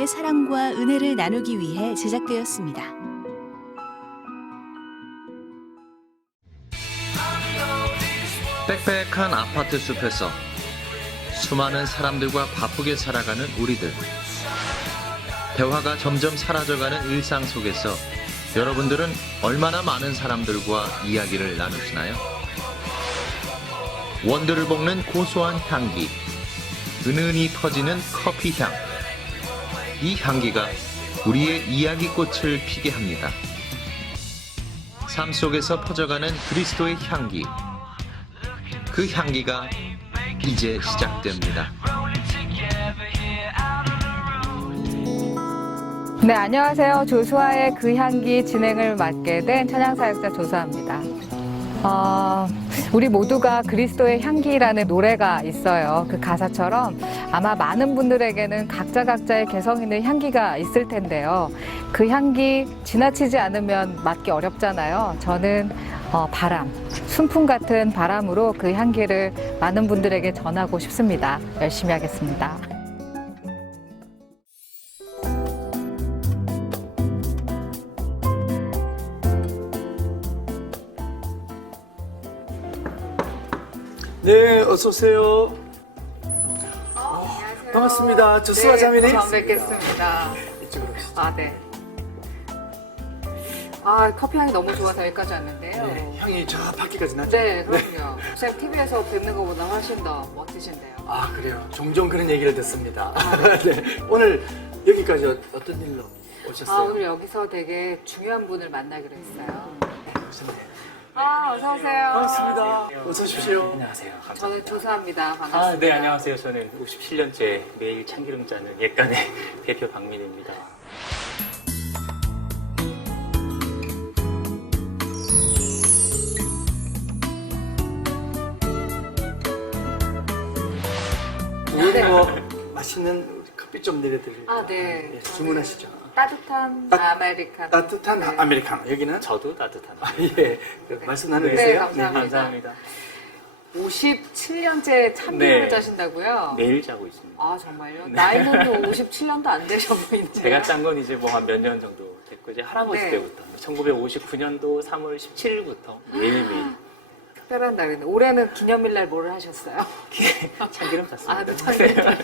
하나님의 사랑과 은혜를 나누기 위해 제작되었습니다. 빽빽한 아파트 숲에서 수많은 사람들과 바쁘게 살아가는 우리들. 대화가 점점 사라져가는 일상 속에서 여러분들은 얼마나 많은 사람들과 이야기를 나누시나요? 원두를 볶는 고소한 향기, 은은히 퍼지는 커피 향. 이 향기가 우리의 이야기꽃을 피게 합니다. 삶 속에서 퍼져가는 그리스도의 향기. 그 향기가 이제 시작됩니다. 네, 안녕하세요. 조수아의 그 향기 진행을 맡게 된 찬양사역자 조수아입니다. 우리 모두가 그리스도의 향기라는 노래가 있어요. 그 가사처럼 아마 많은 분들에게는 각자의 개성 있는 향기가 있을 텐데요. 그 향기 지나치지 않으면 맡기 어렵잖아요. 저는 바람, 순풍 같은 바람으로 그 향기를 많은 분들에게 전하고 싶습니다. 열심히 하겠습니다. 네, 어서 오세요. 안녕하세요. 반갑습니다. 조수아 자매님. 처음 뵙겠습니다. 이쪽으로 오시죠. 네. 커피 향이 너무 좋아서 여기까지 왔는데요. 네, 향이 저 밖에까지 나죠? 네, 그럼요. 쌤 TV에서 뵙는 것보다 훨씬 더 멋지신데요. 아, 그래요. 종종 그런 얘기를 듣습니다. 네, 오늘 여기까지 어떤 일로 오셨어요? 오늘 여기서 되게 중요한 분을 만나기로 했어요. 네, 오셨네요. 어서 오세요. 반갑습니다. 어서 오십시오. 안녕하세요. 감사합니다. 저는 조사입니다. 반갑습니다. 네, 안녕하세요. 저는 57년째 매일 참기름 짜는 옛간의 대표 박민우입니다. 오늘 뭐 맛있는 커피 좀 내려드릴게요. 네. 예, 주문하시죠. 따뜻한 아메리카노. 따뜻한 네. 아메리카노. 여기는 저도 따뜻한. 예, 말씀 나누 네, 계세요. 감사합니다. 감사합니다. 57년째 참기름을 네. 짜신다고요? 매일 짜고 있습니다. 아, 정말요? 나이는 57년도 안 되셔 보이는데요. 제가 짠 건 이제 뭐 한 몇 년 정도 됐고, 이제 할아버지 네. 때부터, 1959년도 3월 17일부터 매일매일 특별한 날이네. 올해는 기념일날 뭘 하셨어요? 참기름 짰습니다. 네, 참기름 짰어요.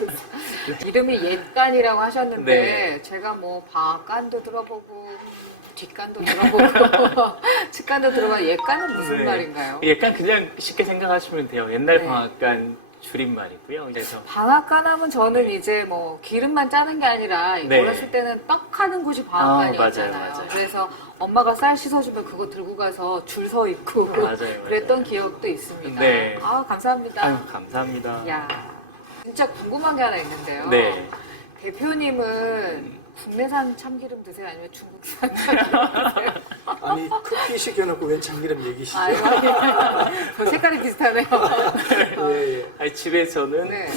이름이 옛간이라고 하셨는데 네. 제가 뭐 방앗간도 들어보고 뒷간도 들어보고 측간도 들어봐. 옛간은 무슨 네. 말인가요? 약간 그냥 쉽게 생각하시면 돼요. 옛날 네. 방앗간 줄임말이고요. 그래서 방앗간 하면 저는 이제 뭐 기름만 짜는 게 아니라 네. 어렸을 때는 떡 하는 곳이 방앗간이었잖아요. 맞아요. 그래서 엄마가 쌀 씻어주면 그거 들고 가서 줄 서 있고 맞아요. 그랬던 기억도 있습니다. 네. 감사합니다. 아유, 감사합니다. 야, 진짜 궁금한 게 하나 있는데요. 네. 대표님은 국내산 참기름 드세요? 아니면 중국산 참기름 드세요? 아니, 커피 시켜놓고 왜 참기름 얘기시죠? 아니, 색깔이 비슷하네요. 예, 예. 아니, 집에서는 네.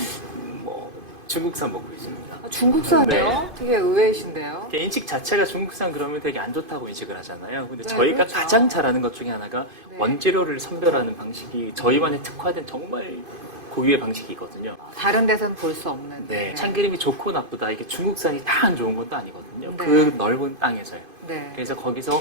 뭐 중국산 먹고 있습니다. 중국산이요? 네. 되게 의외이신데요. 인식 자체가 중국산 그러면 되게 안 좋다고 인식을 하잖아요. 근데 네, 저희가 그렇죠. 가장 잘하는 것 중에 하나가 네. 원재료를 선별하는 방식이 저희만의 특화된 정말 고유의 방식이거든요. 다른 데서는 볼 수 없는. 네, 참기름이 좋고 나쁘다 이게 중국산이 다 안 좋은 것도 아니거든요. 네. 그 넓은 땅에서요. 네. 그래서 거기서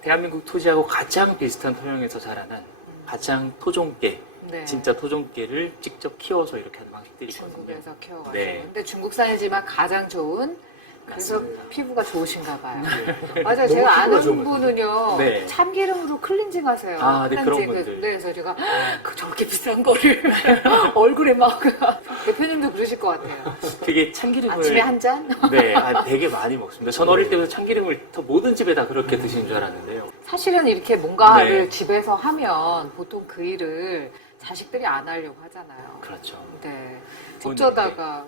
대한민국 토지하고 가장 비슷한 토양에서 자라난 가장 토종깨, 네. 진짜 토종깨를 직접 키워서 이렇게 하는 방식들이 있거든요. 중국에서 키워가지고. 네. 근데 중국산이지만 가장 좋은. 그래서 맞습니다. 피부가 좋으신가 봐요. 네. 맞아요. 너무 제가 피부가 아는 좋은 분은요. 네. 참기름으로 클렌징 하세요. 아, 네, 그런 클렌징. 분들. 네, 그래서 제가 저렇게 비싼 거를 얼굴에 막 대표님도 그러실 것 같아요. 되게 참기름을 아침에 한 잔? 네, 되게 많이 먹습니다. 전 어릴 때부터 참기름을 모든 집에 다 그렇게 드시는 줄 알았는데요. 사실은 이렇게 뭔가를 네. 집에서 하면 보통 그 일을 자식들이 안 하려고 하잖아요. 그렇죠. 네. 그건 어쩌다가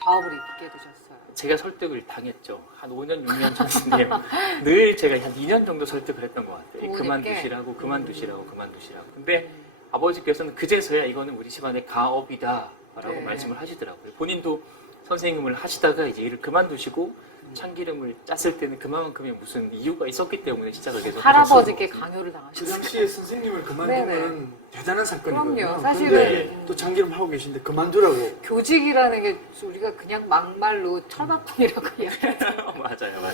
가업을 잇게 되셨어요. 제가 설득을 당했죠. 한 5년, 6년 전인데요. 늘 제가 한 2년 정도 설득을 했던 것 같아요. 부모님께? 그만두시라고. 근데 아버지께서는 그제서야 이거는 우리 집안의 가업이다 라고 네. 말씀을 하시더라고요. 본인도 선생님을 하시다가 이제 일을 그만두시고 참기름을 짰을 때는 그만큼의 무슨 이유가 있었기 때문에 시작을 계속 할아버지께 강요를 그 당하셨어요. 당시에 선생님을 그만두면 네네. 대단한 사건이거든요. 그럼요. 그런데 사실은 또 참기름 하고 계신데 그만두라고. 교직이라는 게 우리가 그냥 막말로 철밥통이라고 이야기해요. 맞아요.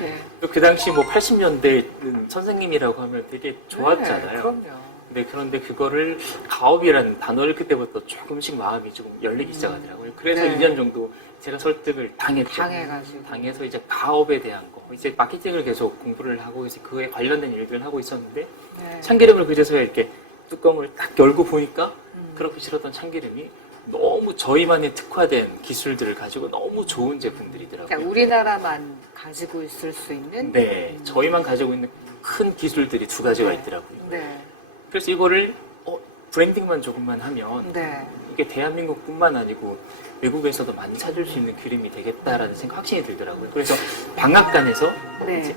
네. 또 그 당시 뭐 80년대는 선생님이라고 하면 되게 좋았잖아요. 네, 그럼요. 그런데 그거를 가업이라는 단어를 그때부터 조금씩 마음이 조금 열리기 시작하더라고요. 그래서 네. 2년 정도 제가 설득을 당했죠. 당해가지고. 당해서 이제 가업에 대한 거, 이제 마케팅을 계속 공부를 하고 이제 그에 관련된 일들을 하고 있었는데 네. 참기름을 그제서야 이렇게 뚜껑을 딱 열고 보니까 그렇게 싫었던 참기름이 너무 저희만의 특화된 기술들을 가지고 너무 좋은 제품들이더라고요. 그러니까 우리나라만 가지고 있을 수 있는. 네, 저희만 가지고 있는 큰 기술들이 두 가지가 네. 있더라고요. 네. 그래서 이거를 브랜딩만 조금만 하면 네. 이게 대한민국뿐만 아니고 외국에서도 많이 찾을 수 있는 그림이 되겠다라는 생각 확신이 들더라고요. 그래서 방앗간에서 네. 이제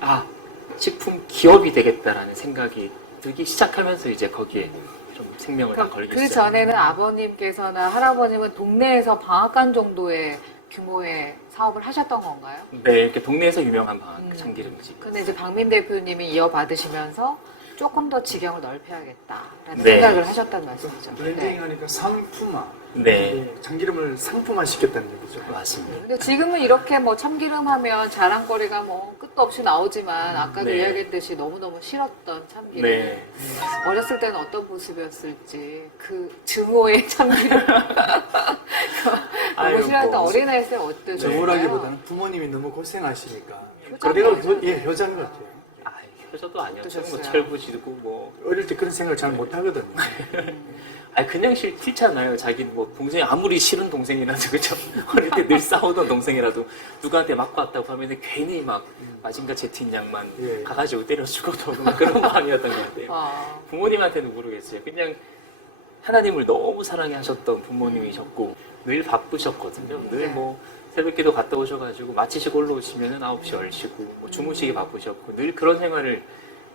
식품 기업이 되겠다라는 생각이 들기 시작하면서 이제 거기에 좀 생명을 다 걸기 그 시작. 전에는 아버님께서나 할아버님은 동네에서 방앗간 정도의 규모의 사업을 하셨던 건가요? 네, 이렇게 동네에서 유명한 방앗 참기름집. 근데 이제 박민 대표님이 이어받으시면서 조금 더 지경을 넓혀야겠다라는 네. 생각을 하셨다는 말씀이죠. 브랜딩 하니까 상품화. 네, 참기름을 상품화 시켰다는 얘기죠. 맞습니다. 근데 지금은 이렇게 뭐 참기름 하면 자랑거리가 뭐 끝도 없이 나오지만 아까도 네. 이야기했듯이 너무너무 싫었던 참기름. 네. 어렸을 때는 어떤 모습이었을지 그 증오의 참기름. 너무 아유, 싫어했던 뭐. 어린아이 때 어떠셨어요? 저우라기보다는 부모님이 너무 고생하시니까. 효자인 그래가 거죠? 효자인 것 같아요. 효자도 아니었죠. 뭐 어떠셨어요? 철부지고 뭐. 어릴 때 그런 생각을 잘 못 하거든요. 그냥 싫잖아요. 자기 뭐 동생이 아무리 싫은 동생이라도 그죠. 어릴 때 늘 싸우던 동생이라도 누구한테 맞고 왔다고 하면 괜히 막 마징가 제트인 양만 예. 가가지고 때려 죽어도 막 그런 마음이었던 것 같아요. 아, 부모님한테는 모르겠어요. 그냥 하나님을 너무 사랑하셨던 부모님이셨고 늘 바쁘셨거든요. 늘 네. 뭐 새벽기도 갔다 오셔가지고 마치시고 올라오시면은 9시 10시고 뭐 주무시기 바쁘셨고 늘 그런 생활을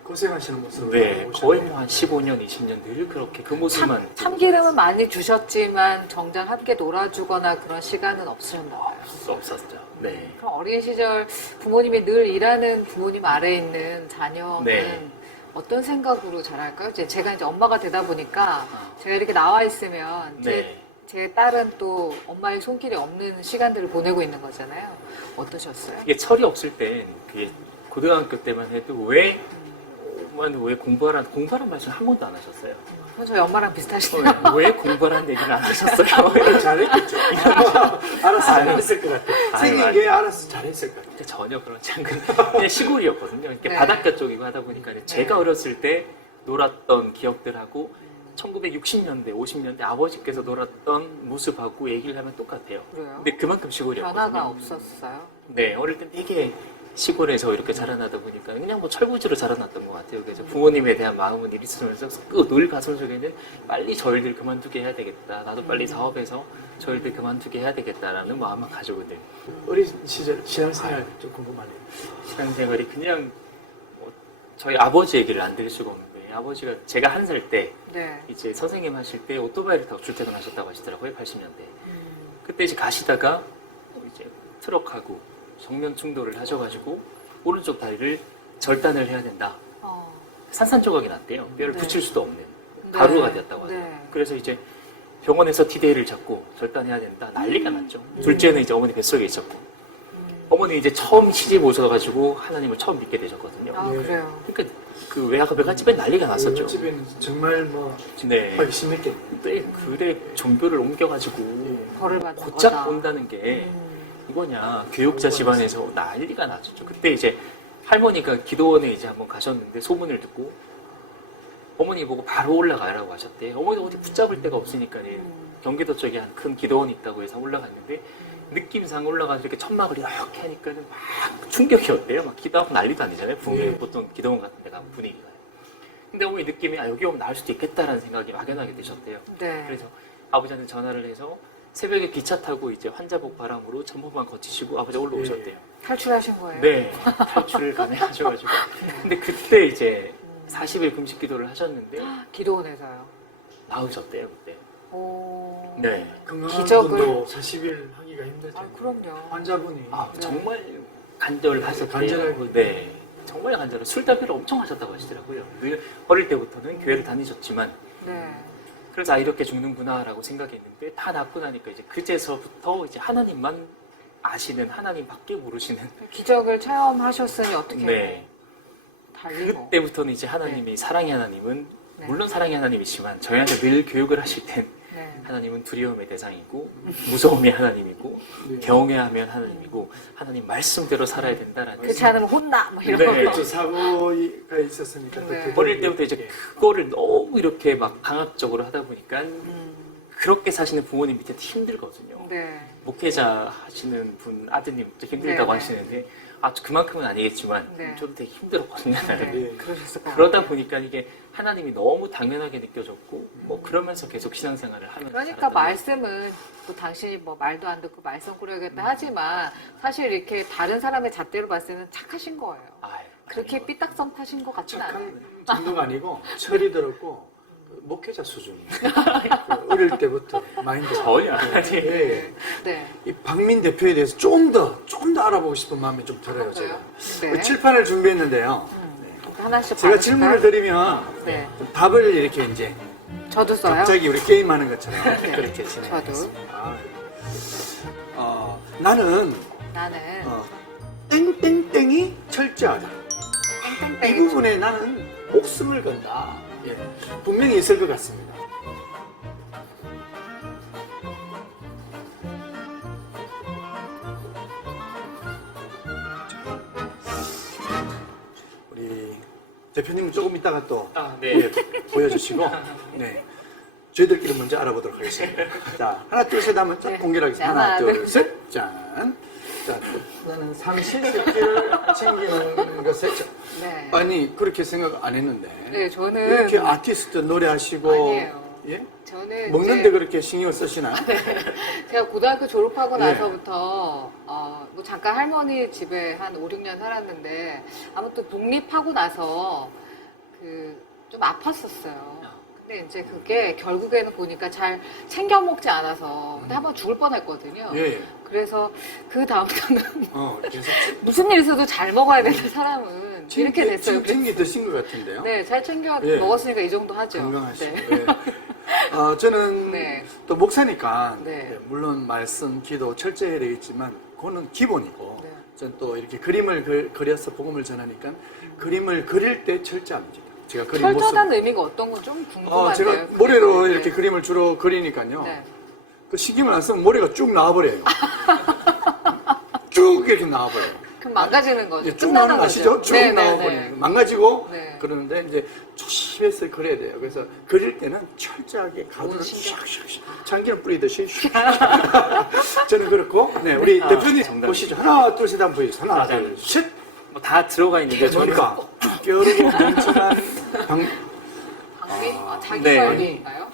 고생하시는 모습을 네 보고 거의 오셨네요. 뭐 한 15년 20년 늘 그렇게 그 모습만 참기름은 많이 주셨지만 정작 함께 놀아주거나 그런 시간은 없으셨나요? 없었죠. 네. 그럼 어린 시절 부모님이 늘 일하는 부모님 아래에 있는 자녀는 네. 어떤 생각으로 자랄까요? 제가 이제 엄마가 되다 보니까 제가 이렇게 나와 있으면 네. 제 딸은 또 엄마의 손길이 없는 시간들을 보내고 있는 거잖아요. 어떠셨어요? 이게 철이 없을 땐 그게 고등학교 때만 해도 왜 공부하라는 말씀 한 번도 안 하셨어요. 저희 엄마랑 비슷하시네요. 왜 공부하라는 얘기를 안 하셨어요? 잘했겠죠. 알아서 잘했을 것 같아요. 생긴 아유, 게 알아서 잘했을 것 같아요. 전혀 그렇지 않고 그냥 시골이었거든요. 이렇게 네. 바닷가 쪽이고 하다 보니까 제가 어렸을 때 놀았던 기억들하고 1960년대, 50년대 아버지께서 놀았던 모습하고 얘기를 하면 똑같아요. 그래요? 근데 그만큼 시골이었거든요. 변화가 없었어요. 네, 어릴 때 되게 시골에서 이렇게 자라나다 보니까 그냥 뭐 철부지로 자라났던 것 같아요. 그래서 부모님에 대한 마음은 있으면서 늘 가슴속에는 빨리 저희들 그만두게 해야 되겠다. 나도 빨리 사업해서 저희들 그만두게 해야 되겠다라는 마음만 가지고 늘 어린 시절 신앙생활 좀 궁금하네요. 신앙생활이 그냥 뭐 저희 아버지 얘기를 안 들을 수가 없는 거예요. 아버지가 제가 1살 때 네. 이제 선생님 하실 때 오토바이를 타고 출퇴근하셨다고 하시더라고요. 80년대. 그때 이제 가시다가 이제 트럭하고 정면 충돌을 하셔가지고 오른쪽 다리를 절단을 해야 된다. 산산조각이 났대요. 뼈를 네. 붙일 수도 없는 네. 가루가 됐다고 하죠. 네. 그래서 이제 병원에서 디데이를 잡고 절단해야 된다. 난리가 났죠. 둘째는 이제 어머니 뱃속에 있었고 어머니 이제 처음 시집 오셔가지고 하나님을 처음 믿게 되셨거든요. 아, 예. 그래요. 그러니까 그 외갓집에 난리가 났었죠. 집에는 정말 뭐 네. 하기 심했겠네. 그때 그래 종교를 옮겨가지고 벌을 받는 곧장 거다. 본다는 게 이거냐 교육자 집안에서 난리가 났었죠. 그때 이제 할머니가 기도원에 이제 한번 가셨는데 소문을 듣고 어머니 보고 바로 올라가라고 하셨대. 어머니 어디 붙잡을 데가 없으니까 경기도 쪽에 한 큰 기도원이 있다고 해서 올라갔는데 느낌상 올라가서 이렇게 천막을 이렇게 하니까는 막 충격이었대요. 막 기도하고 난리도 아니잖아요. 분명히 보통 기도원 같은 데 가면 분위기가. 근데 어머니 느낌이 여기 오면 나을 수도 있겠다라는 생각이 막연하게 드셨대요. 네. 그래서 아버지한테 전화를 해서 새벽에 기차 타고 이제 환자복 바람으로 전번만 거치시고 아버지 올라오셨대요. 탈출하신 거예요? 네, 탈출을 가능하셔가지고. 근데 그때 이제 40일 금식 기도를 하셨는데 기도원에서요. 나으셨대요 그때. 오. 네. 건강한 기적을- 분도 40일 하기가 하기가 힘들죠. 아, 그럼요. 환자분이 아, 정말 간절하셨대요. 간절하게. 네. 정말 간절해. 술다비를 엄청 하셨다고 하시더라고요. 어릴 때부터는 교회를 다니셨지만 네. 그래서 아 이렇게 죽는구나라고 생각했는데 다 낳고 나니까 이제 그제서부터 이제 하나님만 아시는 하나님밖에 모르시는 기적을 체험하셨으니 어떻게 네. 달리고. 그때부터는 이제 하나님이 사랑의 하나님은 네. 물론 사랑의 하나님이시만 저희한테 늘 교육을 하실 땐 네. 하나님은 두려움의 대상이고 무서움의 하나님이고 네. 경외하면 하나님이고 하나님 말씀대로 살아야 된다라는 그렇지 않으면 혼나 뭐 이런 네. 거. 그렇죠. 사고가 있었으니까 또 네. 그걸 어릴 때부터 이제 그거를 너무 이렇게 막 강압적으로 하다 보니까 그렇게 사시는 부모님 밑에 힘들거든요. 네. 목회자 하시는 분 아드님도 힘들다고 네, 네. 하시는데 아 그만큼은 아니겠지만 네. 저도 되게 힘들었거든요. 네. 그러셨을 것 그러다 같아요. 보니까 이게 하나님이 너무 당연하게 느껴졌고 뭐 그러면서 계속 신앙생활을 하면서 그러니까 살았던 거예요. 말씀은 뭐 당신이 뭐 말도 안 듣고 말썽 꾸려야겠다 하지만 사실 이렇게 다른 사람의 잣대로 봤을 때는 착하신 거예요. 아유, 그렇게 아니요. 삐딱선 타신 것 같지는 않아요. 착한 정도가 아니고 철이 들었고 그 목회자 수준이에요. 그 어릴 때부터 마인드 전혀 아니. 예. 네. 이 박민 대표에 대해서 좀 더 알아보고 싶은 마음이 좀 들어요. 제가 네. 그 칠판을 준비했는데요. 하나씩 제가 받으실까요? 질문을 드리면 네. 답을 이렇게 이제 저도 써요. 갑자기 우리 게임하는 것처럼 네. 그렇게 진행하겠습니다. 나는 나는 땡땡땡이 철저하다. 이 땡땡땡. 부분에 나는 목숨을 건다. 예, 분명히 있을 것 같습니다. 우리 대표님은 조금 이따가 또 아, 네. 예, 보여주시고, 네. 저희들끼리 먼저 알아보도록 하겠습니다. 자, 하나, 둘, 셋 하면 쫙 네. 공개하겠습니다. 하나, 하나, 둘, 둘, 셋, 짠. 자, 나는 삼시세끼를 챙기는 것에, 네. 아니, 그렇게 생각 안 했는데. 네, 저는 이렇게 아티스트 노래하시고, 아니에요. 예? 저는 먹는데 이제 그렇게 신경을 쓰시나요? 제가 고등학교 졸업하고 네. 나서부터 뭐 잠깐 할머니 집에 한 5, 6년 살았는데 아무튼 독립하고 나서 그 좀 아팠었어요. 근데 이제 그게 결국에는 보니까 잘 챙겨 먹지 않아서 근데 한번 죽을 뻔했거든요. 예, 예. 그래서 그 다음부터는 그래서 무슨 일 있어도 잘 먹어야 되는 사람은 이렇게 됐어요. 챙기 드신 것 같은데요? 네, 잘 챙겨 예. 먹었으니까 이 정도 하죠. 건강하시고. 네. 예. 저는 네. 또 목사니까 네. 예, 물론 말씀, 기도 철저해야 되겠지만 그거는 기본이고 네. 전 또 이렇게 그림을 그려서 복음을 전하니까 그림을 그릴 때 철저합니다. 제가 그림 모습 철저하다는 의미가 어떤 건 좀 궁금한데요. 제가 모래로 네. 이렇게 그림을 주로 그리니까요. 네. 그 신경을 안 쓰면 모래가 쭉 나와버려요. 쭉 이렇게 나와버려요. 그럼 망가지는 거죠. 이제 쭉 끝나는 나오는 거 거죠. 아시죠? 쭉 네, 네, 나와버려요. 네. 망가지고 네. 그러는데 이제 조심해서 그려야 돼요. 그래서 그릴 때는 철저하게 가루를 오, 신경- 샥샥샥 참기름 뿌리듯이 샥. 저는 그렇고 네 우리 대표님 정답. 보시죠. 하나 둘 셋 한번 보여주세요. 하나 맞아요. 둘 셋. 뭐 다 들어가 있는데 저는 뭡니까? 겨울이 넘치는 박민? 자기 네. 관리인가요?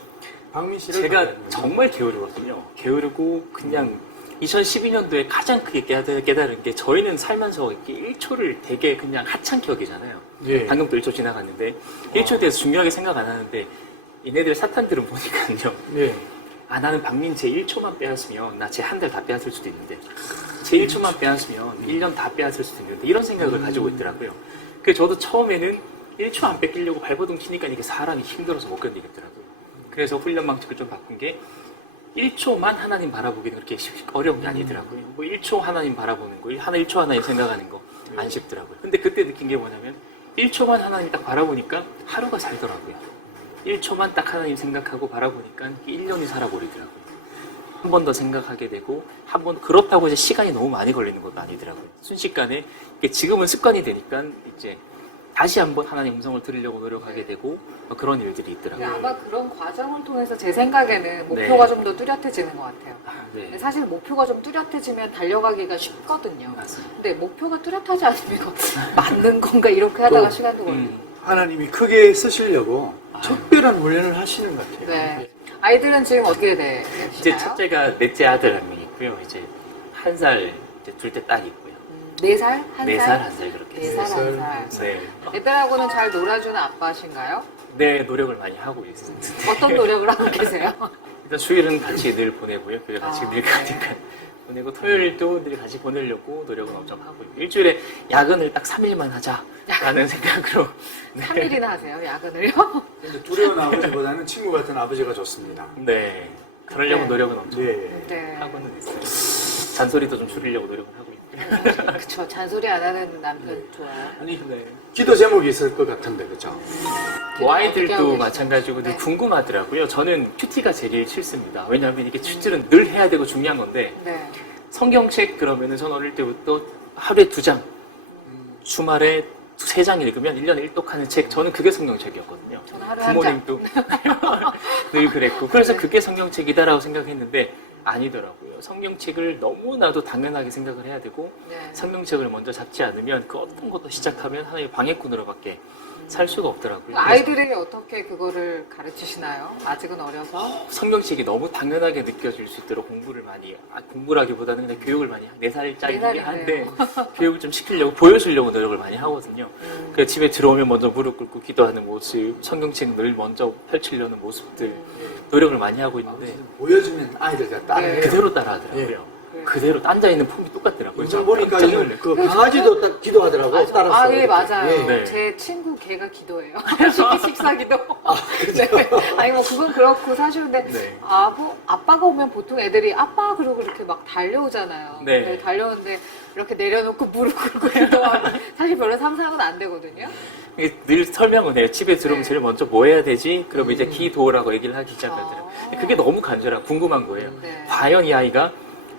박민 씨를 제가 봐야 돼요. 정말 게으르거든요. 게으르고 그냥 2012년도에 가장 크게 깨달은 게 저희는 살면서 이렇게 1초를 되게 그냥 하찮게 여기잖아요. 예. 방금 또 1초 지나갔는데 1초에 대해서 중요하게 생각 안 하는데 얘네들 사탄들은 보니까요. 예. 아 나는 박민 제 1초만 빼앗으면 나 제 한 달 다 빼앗을 수도 있는데 제 1초만 빼앗으면 1년 다 빼앗을 수도 있는데 이런 생각을 가지고 있더라고요. 그래서 저도 처음에는 1초 안 뺏기려고 발버둥 치니까 이게 사람이 힘들어서 못 견디겠더라고요. 그래서 훈련 방식을 좀 바꾼 게 1초만 하나님 바라보기는 그렇게 어려운 게 아니더라고요. 뭐 1초 하나님 바라보는 거, 1초 하나님 생각하는 거 안 쉽더라고요. 근데 그때 느낀 게 뭐냐면 1초만 하나님 딱 바라보니까 하루가 살더라고요. 1초만 딱 하나님 생각하고 바라보니까 1년이 살아버리더라고요. 한 번 더 생각하게 되고 한 번 그렇다고 이제 시간이 너무 많이 걸리는 것도 아니더라고요. 순식간에 이게 지금은 습관이 되니까 이제 다시 한번 하나님 음성을 들으려고 노력하게 되고 그런 일들이 있더라고요. 아마 그런 과정을 통해서 제 생각에는 목표가 좀 더 뚜렷해지는 것 같아요. 네. 사실 목표가 좀 뚜렷해지면 달려가기가 쉽거든요. 맞습니다. 근데 목표가 뚜렷하지 않으면 이거 맞는 건가 이렇게 하다가 시간도 걸리고. 하나님이 크게 쓰시려고 아유. 특별한 훈련을 하시는 것 같아요. 네. 아이들은 지금 어떻게 되시나요? 이제 첫째가 넷째 아들 한 명 있고요. 이제 1살, 둘째 딸 있고요. 4살? 1살? 4살, 1살 그렇게. 4살, 1살. 네. 애들하고는 잘 놀아주는 아빠신가요? 네, 노력을 많이 하고 있습니다. 어떤 노력을 하고 계세요? 일단 주일은 같이 늘 보내고요. 그래 같이 아, 늘 네. 가니까 보내고 토요일도 늘 같이 보내려고 노력은 엄청 하고 있고 일주일에 야근을 딱 3일만 하자라는 생각으로 3일이나 하세요, 야근을요? 근데 두려운 아버지보다는 친구 같은 아버지가 좋습니다. 네. 그러려고 네. 노력은 엄청 네. 네. 하고는 있어요. 잔소리도 좀 줄이려고 노력을 하고 있고. 그쵸. 잔소리 안 하는 남편 좋아요. 아니, 네. 기도 제목이 있을 것 같은데, 그죠? 뭐 어떻게 아이들도 하고 마찬가지고 늘 네. 궁금하더라고요. 저는 큐티가 제일 싫습니다. 왜냐하면 이게 큐티는 늘 해야 되고 중요한 건데 네. 성경책 그러면은 전 어릴 때부터 하루에 2장, 주말에 3장 읽으면 1년에 1독하는 책, 저는 그게 성경책이었거든요. 저는 하루에 한 장. 부모님도 늘 그랬고 그래서 그게 성경책이다라고 생각했는데 아니더라고요. 성경책을 너무나도 당연하게 생각을 해야 되고 네. 성경책을 먼저 잡지 않으면 그 어떤 것도 시작하면 하나의 방해꾼으로밖에 살 수가 없더라고요. 아이들에게 어떻게 그거를 가르치시나요? 아직은 어려서. 성경책이 너무 당연하게 느껴질 수 있도록 공부를 많이, 공부라기보다는 그냥 교육을 많이, 4살짜리긴 한데, 교육을 좀 시키려고, 보여주려고 노력을 많이 하거든요. 그래서 집에 들어오면 먼저 무릎 꿇고 기도하는 모습, 성경책 늘 먼저 펼치려는 모습들, 노력을 많이 하고 있는데, 보여주면 아이들과 따라해요. 그대로 따라하더라고요. 그대로 앉아있는 폼이 똑같더라고요. 요즘 보니까 깜짝 놀랐어요. 그 강아지도 딱 기도하더라고, 따라서. 아, 예, 맞아요. 예. 네. 제 친구 걔가 기도해요. 식사 기도. 그죠? 네. 아니, 뭐, 그건 그렇고, 사실 근데, 네. 아빠가 오면 보통 애들이 아빠 그러고 이렇게 막 달려오잖아요. 네. 달려오는데, 이렇게 내려놓고 무릎 꿇고 기도하고, 사실 별로 상상은 안 되거든요. 이게 늘 설명을 해요. 집에 들어오면 네. 제일 먼저 뭐 해야 되지? 그러면 이제 기도라고 얘기를 하기 시작하더라고요. 그게 너무 간절하고 궁금한 거예요. 네. 과연 이 아이가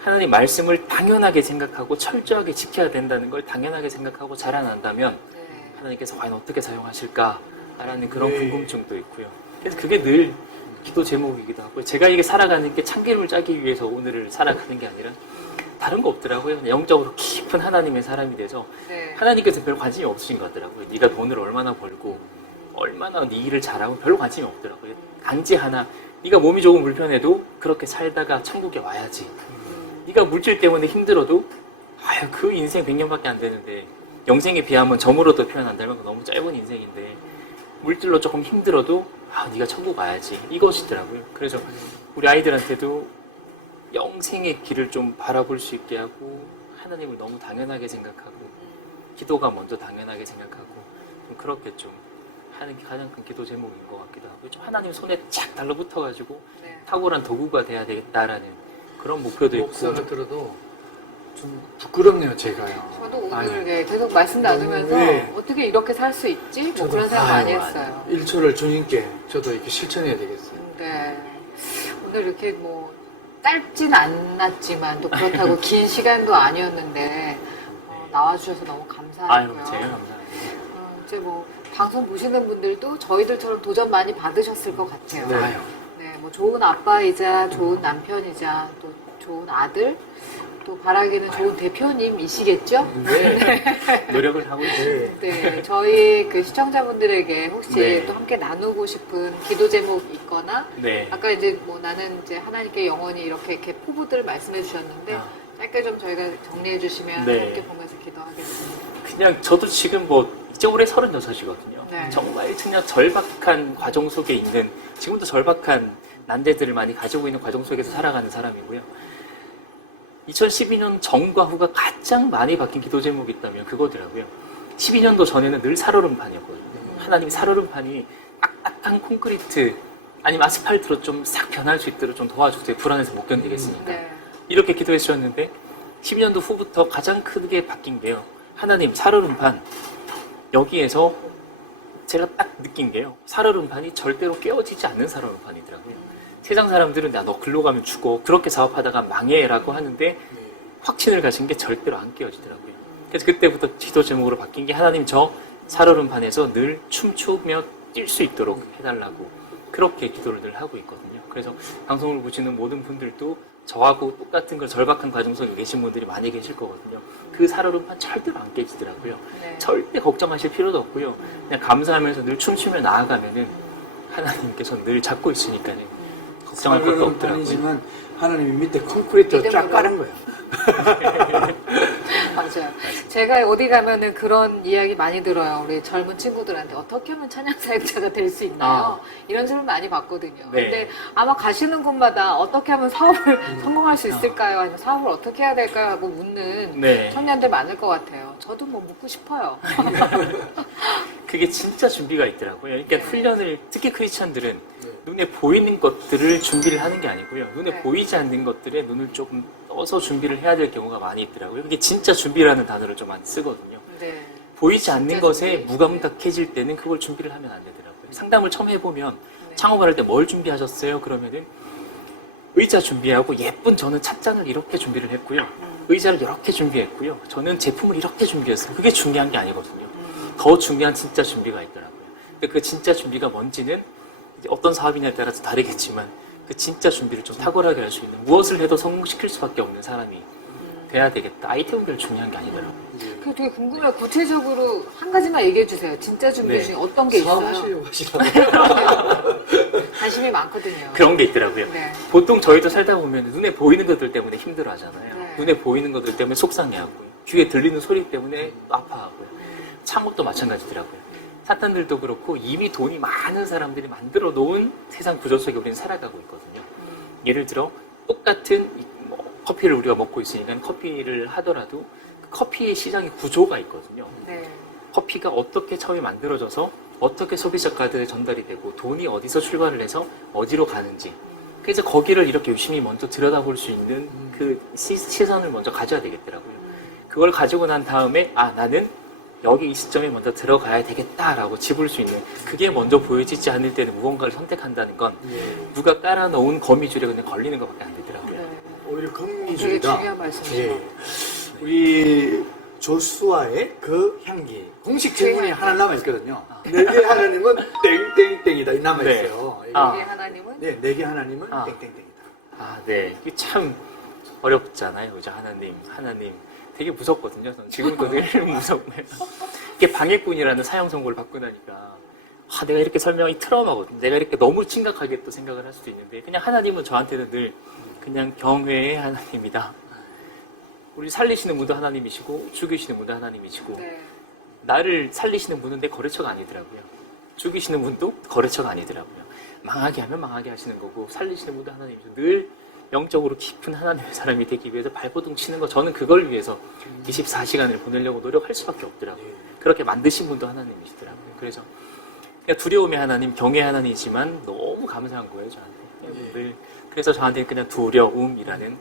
하나님 말씀을 당연하게 생각하고 철저하게 지켜야 된다는 걸 당연하게 생각하고 자라난다면 네. 하나님께서 과연 어떻게 사용하실까라는 그런 네. 궁금증도 있고요. 그래서 그게 늘 기도 제목이기도 하고요. 제가 이게 살아가는 게 참기름을 짜기 위해서 오늘을 살아가는 게 아니라 다른 거 없더라고요. 그냥 영적으로 깊은 하나님의 사람이 돼서 네. 하나님께서 별 관심이 없으신 것 같더라고요. 네가 돈을 얼마나 벌고 얼마나 네 일을 잘하고 별 관심이 없더라고요. 단지 하나, 네가 몸이 조금 불편해도 그렇게 살다가 천국에 와야지. 네가 물질 때문에 힘들어도 아유 그 인생 100년밖에 안 되는데 영생에 비하면 점으로도 표현한다면 너무 짧은 인생인데 물질로 조금 힘들어도 아 네가 천국 와야지 이것이더라고요. 그래서 우리 아이들한테도 영생의 길을 좀 바라볼 수 있게 하고 하나님을 너무 당연하게 생각하고 기도가 먼저 당연하게 생각하고 좀 그렇게 좀 하는 게 가장 큰 기도 제목인 것 같기도 하고 좀 하나님 손에 착 달라붙어가지고 네. 탁월한 도구가 돼야 되겠다라는 그런 목표도 있고 목사를 들어도 좀 부끄럽네요, 제가요. 저도 오늘 아니, 네, 계속 말씀 나누면서 네. 어떻게 이렇게 살 수 있지? 뭐 저도, 그런 생각 많이 아유, 했어요. 1초를 주님께 저도 이렇게 실천해야 되겠어요. 네. 오늘 이렇게 뭐 짧진 않았지만 또 그렇다고 긴 시간도 아니었는데 나와주셔서 너무 아유 감사하고요. 제가 감사합니다. 이제 뭐 방송 보시는 분들도 저희들처럼 도전 많이 받으셨을 것 같아요. 네. 네, 뭐 좋은 아빠이자 좋은 남편이자 또 좋은 아들, 또 바라기는 좋은 대표님이시겠죠? 네. 노력을 하고 있어요. 네. 네, 저희 그 시청자분들에게 혹시 네. 또 함께 나누고 싶은 기도 제목 있거나 네. 아까 이제 뭐 나는 이제 하나님께 영원히 이렇게 포부들 말씀해 주셨는데 아. 짧게 좀 저희가 정리해 주시면 네. 함께 보면서 기도하겠습니다. 그냥 저도 지금 뭐 이제 올해 36이거든요. 네. 정말 그냥 절박한 과정 속에 있는 지금도 절박한 난제들을 많이 가지고 있는 과정 속에서 살아가는 사람이고요. 2012년 전과 후가 가장 많이 바뀐 기도 제목이 있다면 그거더라고요. 12년도 전에는 늘 살얼음판이었거든요. 하나님 살얼음판이 딱딱한 콘크리트 아니면 아스팔트로 좀 싹 변할 수 있도록 좀 도와주세요. 불안해서 못 견디겠으니까. 네. 이렇게 기도해 주셨는데 12년도 후부터 가장 크게 바뀐 게요. 하나님 살얼음판 여기에서 제가 딱 느낀 게요. 살얼음판이 절대로 깨어지지 않는 살얼음판이더라고요. 세상 사람들은 야 너 글로 가면 죽어 그렇게 사업하다가 망해라고 하는데 확신을 가진 게 절대로 안 깨어지더라고요. 그래서 그때부터 기도 제목으로 바뀐 게 하나님 저 살얼음판에서 늘 춤추며 뛸 수 있도록 해달라고 그렇게 기도를 늘 하고 있거든요. 그래서 방송을 보시는 모든 분들도 저하고 똑같은 걸 절박한 과정 속에 계신 분들이 많이 계실 거거든요. 그 살얼음판 절대로 안 깨지더라고요. 네. 절대 걱정하실 필요도 없고요. 그냥 감사하면서 늘 춤추며 나아가면은 하나님께서 늘 잡고 있으니까요. 걱정할 것도 없더라고요. 아니지만 하나님이 밑에 콘크리트 쫙 깔은 거예요. 맞아요. 제가 어디 가면은 그런 이야기 많이 들어요. 우리 젊은 친구들한테 어떻게 하면 찬양 사역자가 될 수 있나요? 이런 질문 많이 받거든요. 네. 근데 아마 가시는 곳마다 어떻게 하면 사업을 성공할 수 있을까요? 아니면 사업을 어떻게 해야 될까요? 하고 묻는 네. 청년들 많을 것 같아요. 저도 뭐 묻고 싶어요. 그게 진짜 준비가 있더라고요. 그러니까 훈련을, 특히 크리스찬들은 눈에 보이는 것들을 준비를 하는 게 아니고요. 눈에 네. 보이지 않는 것들에 눈을 조금 떠서 준비를 해야 될 경우가 많이 있더라고요. 그게 진짜 준비라는 단어를 좀 많이 쓰거든요. 네. 보이지 않는 진짜 것에 준비. 무감각해질 때는 그걸 준비를 하면 안 되더라고요. 상담을 처음 해보면 네. 창업을 할 때 뭘 준비하셨어요? 그러면은 의자 준비하고 예쁜 저는 찻잔을 이렇게 준비를 했고요. 의자를 이렇게 준비했고요. 저는 제품을 이렇게 준비했어요. 그게 중요한 게 아니거든요. 더 중요한 진짜 준비가 있더라고요. 근데 그 진짜 준비가 뭔지는 이제 어떤 사업이냐에 따라서 다르겠지만 그 진짜 준비를 좀 탁월하게 할 수 있는, 무엇을 해도 성공시킬 수밖에 없는 사람이 돼야 되겠다. 아이템별 중요한 게 아니더라고요. 그게 되게 궁금해요. 구체적으로 한 가지만 얘기해 주세요. 진짜 준비 네. 중에 어떤 게 있어요? 사업하시려고 하시나요? 관심이 많거든요. 그런 게 있더라고요. 네. 보통 저희도 살다 보면 눈에 보이는 것들 때문에 힘들어 하잖아요. 네. 눈에 보이는 것들 때문에 속상해하고요. 귀에 들리는 소리 때문에 아파하고요. 창업도 마찬가지더라고요. 사탄들도 그렇고 이미 돈이 많은 사람들이 만들어 놓은 세상 구조 속에 우리는 살아가고 있거든요. 예를 들어 똑같은 커피를 우리가 먹고 있으니까 커피를 하더라도 그 커피의 시장의 구조가 있거든요. 네. 커피가 어떻게 처음에 만들어져서 어떻게 소비자 카드에 전달이 되고 돈이 어디서 출발을 해서 어디로 가는지, 그래서 거기를 이렇게 유심히 먼저 들여다볼 수 있는 그 시선을 먼저 가져야 되겠더라고요. 그걸 가지고 난 다음에 나는 여기 이 시점에 먼저 들어가야 되겠다라고 짚을 수 있는, 그게 먼저 보여지지 않을 때는 무언가를 선택한다는 건 누가 깔아놓은 거미줄에 그냥 걸리는 것밖에 안 되더라고요. 네. 오히려 되게 금미주의다. 중요한 말씀이죠. 예. 우리 조수아의 그 향기. 공식 질문이 하나 남아있거든요. 내게 하나님은 땡땡땡이다. 이 남아있어요. 네. 이거. 아. 이게 하나님은 네, 내게 하나님은 아. 땡땡땡이다. 네. 이게 참 어렵잖아요. 그죠? 하나님. 되게 무섭거든요. 저는 지금도 늘 무섭고요. 이게 방해꾼이라는 사형 선고를 받고 나니까 내가 이렇게 설명이 트라우마거든요. 내가 이렇게 너무 심각하게 또 생각을 할 수도 있는데, 그냥 하나님은 저한테는 늘 그냥 경외의 하나님이다. 우리 살리시는 분도 하나님이시고 죽이시는 분도 하나님이시고, 네. 나를 살리시는 분은 내 거래처가 아니더라고요. 죽이시는 분도 거래처가 아니더라고요. 망하게 하면 망하게 하시는 거고, 살리시는 분도 하나님이시고, 늘 영적으로 깊은 하나님의 사람이 되기 위해서 발버둥 치는 거, 저는 그걸 위해서 24시간을 보내려고 노력할 수밖에 없더라고요. 그렇게 만드신 분도 하나님이시더라고요. 그래서 그냥 두려움의 하나님, 경외의 하나님이지만 너무 감사한 거예요, 저한테. 늘. 그래서 저한테 그냥 두려움이라는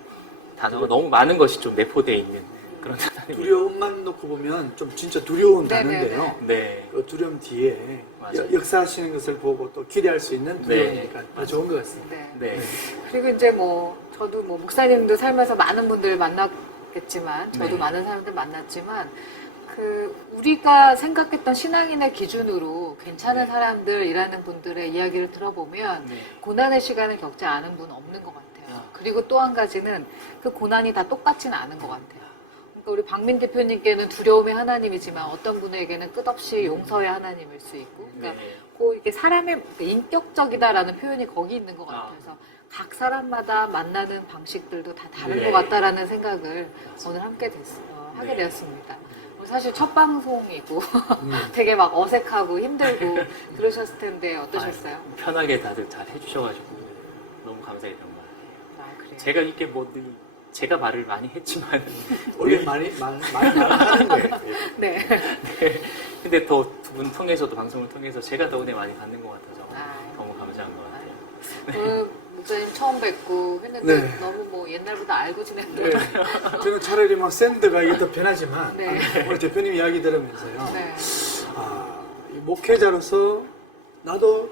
단어가 너무 많은 것이 좀 내포되어 있는 그런 하나님. 두려움만 놓고 보면 좀 진짜 두려운 네네네. 단어인데요. 네. 그 두려움 뒤에 맞아요. 역사하시는 것을 보고 또 기대할 수 있는 두려움이니까 네. 더 좋은 것 같습니다. 네. 네. 그리고 이제 저도 목사님도 살면서 많은 분들을 만났겠지만, 저도 네. 많은 사람들 만났지만, 우리가 생각했던 신앙인의 기준으로 괜찮은 사람들이라는 분들의 이야기를 들어보면, 네. 고난의 시간을 겪지 않은 분 없는 것 같아요. 그리고 또 한 가지는 그 고난이 다 똑같지는 않은 것 같아요. 그러니까 우리 박민 대표님께는 두려움의 하나님이지만 어떤 분에게는 끝없이 용서의 하나님일 수 있고, 그러니까 네. 이게 사람의 인격적이다라는 표현이 거기 있는 것 같아요. 그래서 각 사람마다 만나는 방식들도 다 다른 네. 것 같다라는 생각을 오늘 함께 하게 네. 되었습니다. 사실 첫 방송이고 되게 막 어색하고 힘들고 그러셨을 텐데 어떠셨어요? 편하게 다들 잘 해주셔가지고 너무 감사했던 것 같아요. 아, 그래요? 제가 이게 늘 제가 말을 많이 했지만 원래 많이 하는 거예요. 네. 네. 근데 더 두 분 통해서도, 방송을 통해서 제가 더 은혜 많이 받는 것 같아서 너무 감사한 것 같아요. 오늘 목사님 처음 뵙고 했는데 네. 너무 옛날부터 알고 지냈는데 네. 저는 차라리 샌드가 이게 더 편하지만 네. 오늘 대표님 이야기 들으면서요. 네. 이 목회자로서 나도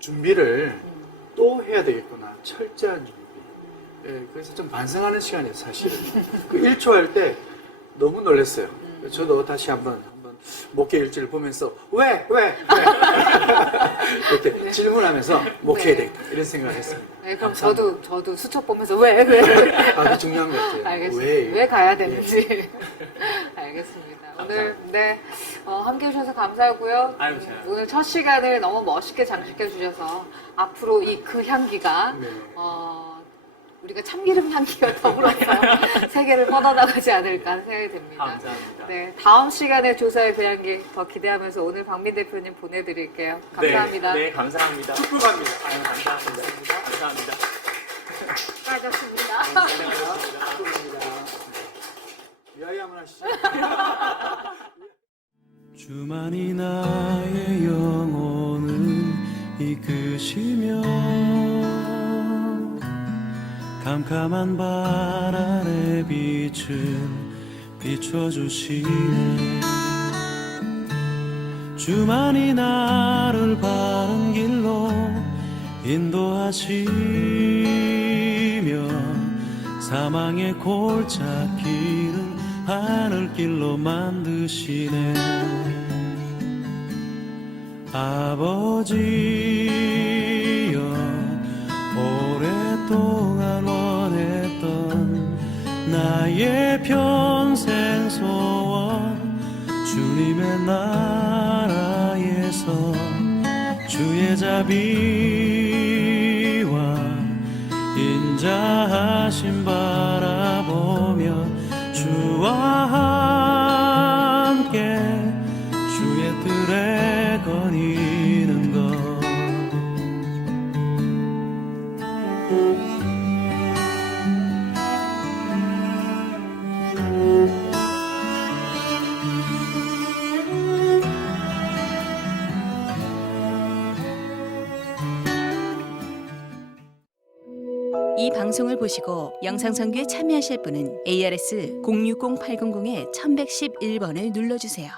준비를 또 해야 되겠구나. 철저한 준비. 예, 그래서 좀 반성하는 시간이에요, 사실은. 그 1초 할 때 너무 놀랐어요. 저도 다시 한번 목회 일지를 보면서 왜? 이렇게 질문하면서 목회해야 되겠다. 이런 생각을 했습니다. 네, 그럼 저도 수첩 보면서 왜? 아주 중요한 것 같아요. 알겠습니다. 왜 가야 되는지. 알겠습니다. 오늘 함께 해주셔서 감사하고요. 아유, 제가. 오늘 첫 시간을 너무 멋있게 장식해 주셔서 앞으로 그 향기가 네. 우리가 참기름 향기가 더불어서 세계를 뻗어나가지 않을까 하는 생각이 듭니다. 감사합니다. 네, 다음 시간에 조사의 그 향기 더 기대하면서 오늘 박민 대표님 보내드릴게요. 감사합니다. 네, 감사합니다. 축복합니다. 아유, 감사합니다. 감사합니다. 수고하셨습니다. 위하여 한번 하시죠. 주만이 나의 영혼을 이끄시며 캄캄한 발 아래 빛을 비춰주시네. 주만이 나를 바른 길로 인도하시며 사망의 골짜기를 하늘길로 만드시네. 아버지여, 오랫동안 원했던 나의 평생 소원, 주님의 나라에서 주의 자비와 인자하심 바라보며 주와 함께 주의 뜰에 거니는 것. 이 방송을 보시고 영상 선교에 참여하실 분은 ARS 060-800-1111번을 눌러주세요.